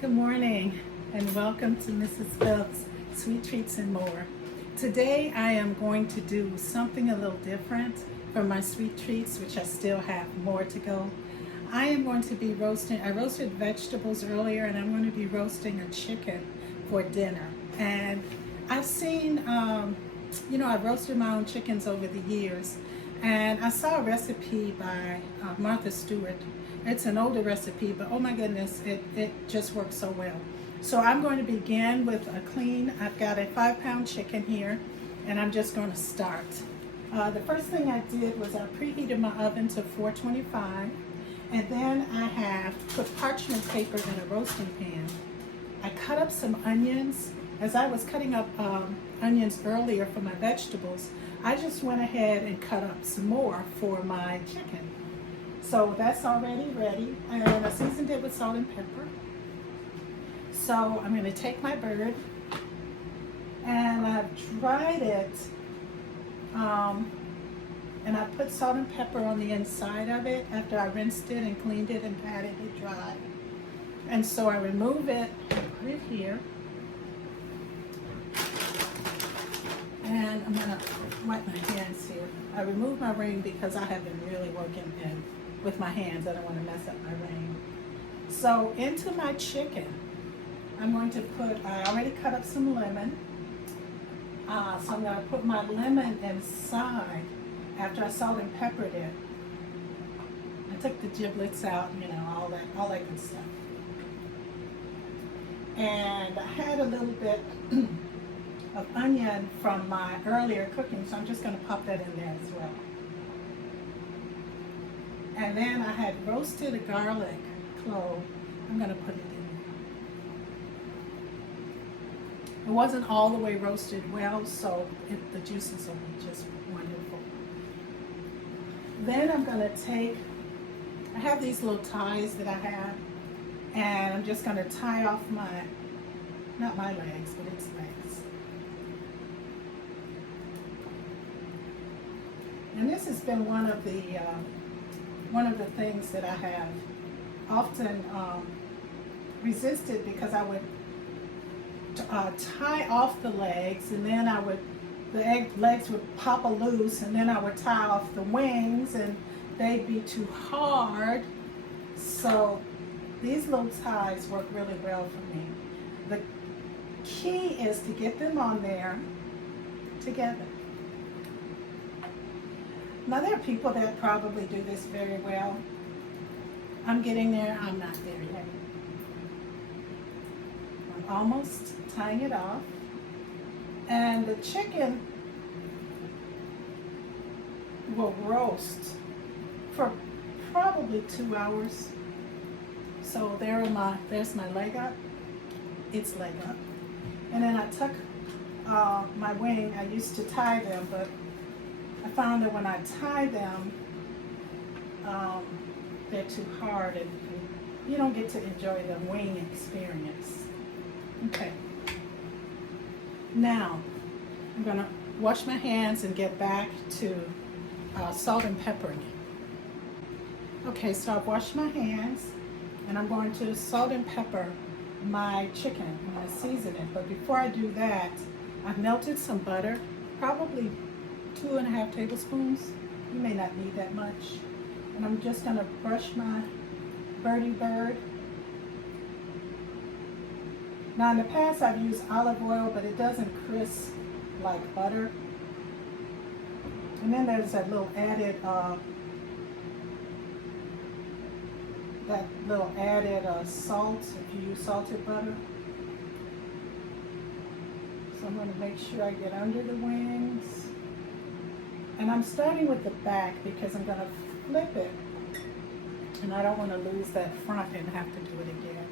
Good morning and welcome to Mrs. Phelps Sweet Treats and More. Today I am going to do something a little different for my sweet treats, which I still have more to go. I am going to be roasting, I roasted vegetables earlier, and I'm going to be roasting a chicken for dinner. And I've seen, I've roasted my own chickens over the years, and I saw a recipe by Martha Stewart. It's an older recipe, but oh my goodness, it just works so well. So I'm going to begin with I've got a 5-pound chicken here, and I'm just going to start. The first thing I did was I preheated my oven to 425, and then I have put parchment paper in a roasting pan. I cut up some onions. As I was cutting up onions earlier for my vegetables, I just went ahead and cut up some more for my chicken. So that's already ready, and I seasoned it with salt and pepper. So I'm going to take my bird, and I've dried it, and I put salt and pepper on the inside of it after I rinsed it and cleaned it and patted it dry. And so I remove it and put it here. And I'm going to wipe my hands here. I remove my ring because I have been really working with my hands. I don't want to mess up my ring. So into my chicken, I'm going to put, I already cut up some lemon. So I'm going to put my lemon inside after I salt and peppered it. I took the giblets out, all that good stuff. And I had a little bit of onion from my earlier cooking, so I'm just going to pop that in there as well. And then I had roasted a garlic clove. I'm going to put it in there. It wasn't all the way roasted well, so the juices will be just wonderful. Then I'm going to I have these little ties that I have, and I'm just going to tie off not my legs, but its legs. And this has been one of the things that I have often resisted, because I would tie off the legs, and then the legs would pop loose, and then I would tie off the wings, and they'd be too hard. So these little ties work really well for me. The key is to get them on there together. Now, there are people that probably do this very well. I'm getting there. I'm not there yet. I'm almost tying it off. And the chicken will roast for probably 2 hours. So there's my leg up. Its leg up. And then I tuck my wing. I used to tie them, but I found that when I tie them, they're too hard, and you don't get to enjoy the wing experience. Okay. Now, I'm going to wash my hands and get back to salt and peppering it. Okay, so I've washed my hands, and I'm going to salt and pepper my chicken. I'm going to season it, but before I do that, I've melted some butter, probably 2.5 tablespoons. You may not need that much. And I'm just going to brush my birdie bird. Now, in the past I've used olive oil, but it doesn't crisp like butter. And then there's that little added salt if you use salted butter. So I'm going to make sure I get under the wings. And I'm starting with the back because I'm going to flip it, and I don't want to lose that front and have to do it again.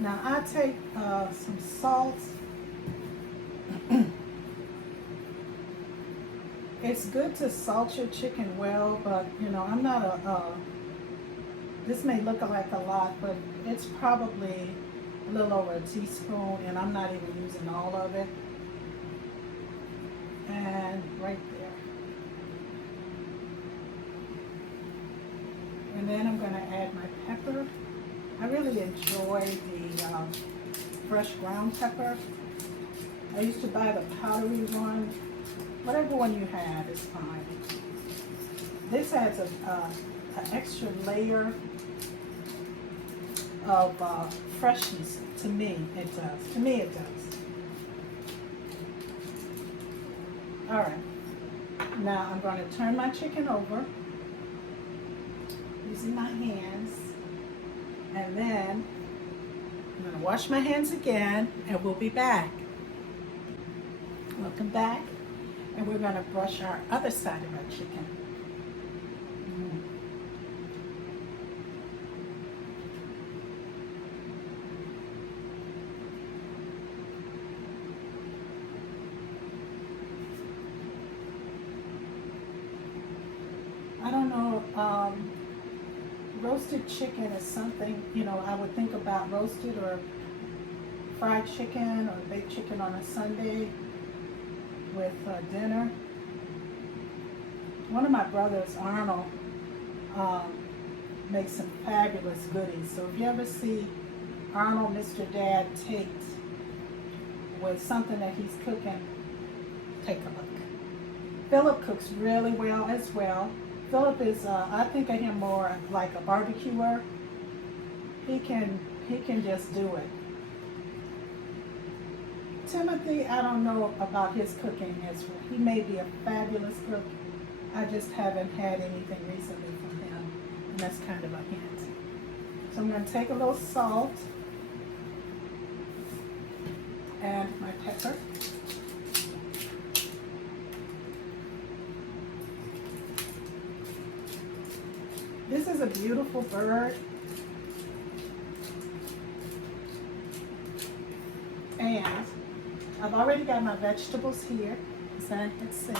Now I take some salt. It's good to salt your chicken well, but I'm not this may look like a lot, but it's probably a little over a teaspoon, and I'm not even using all of it. And right there. And then I'm going to add my pepper. I really enjoy the fresh ground pepper. I used to buy the powdery one. Whatever one you have is fine. This adds an extra layer of freshness to me. It does. To me, it does. All right. Now I'm going to turn my chicken over using my hands, and then I'm going to wash my hands again, and we'll be back. Welcome back, and we're going to brush our other side of our chicken. I don't know, roasted chicken is something, you know, I would think about roasted or fried chicken or baked chicken on a Sunday with dinner. One of my brothers, Arnold, makes some fabulous goodies. So if you ever see Arnold, Mr. Dad Tate with something that he's cooking, take a look. Philip cooks really well as well. Philip is, I think of him more like a barbecuer. He can just do it. Timothy, I don't know about his cooking as well. He may be a fabulous cook. I just haven't had anything recently from him, and that's kind of a hint. So I'm going to take a little salt and my pepper. This is a beautiful bird. And I've already got my vegetables here, as I can see.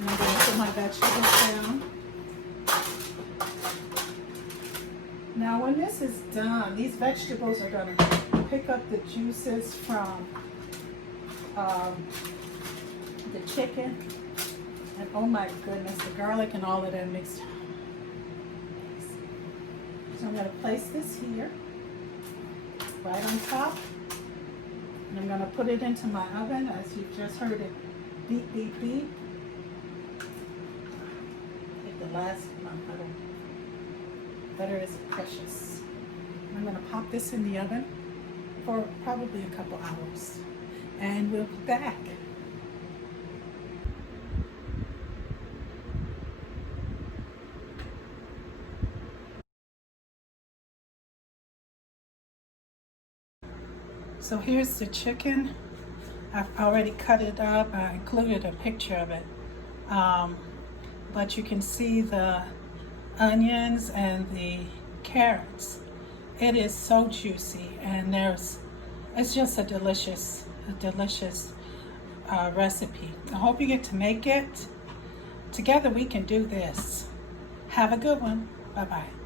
I'm going to put my vegetables down. Now when this is done, these vegetables are going to pick up the juices from the chicken. And oh my goodness, the garlic and all of that mixed. So I'm going to place this here, right on top. And I'm going to put it into my oven, as you've just heard it beep, beep, beep. I think the last one, butter is precious. I'm going to pop this in the oven for probably a couple hours. And we'll be back. So here's the chicken. I've already cut it up. I included a picture of it. But you can see the onions and the carrots. It is so juicy, and it's just a delicious recipe. I hope you get to make it. Together we can do this. Have a good one. Bye-bye.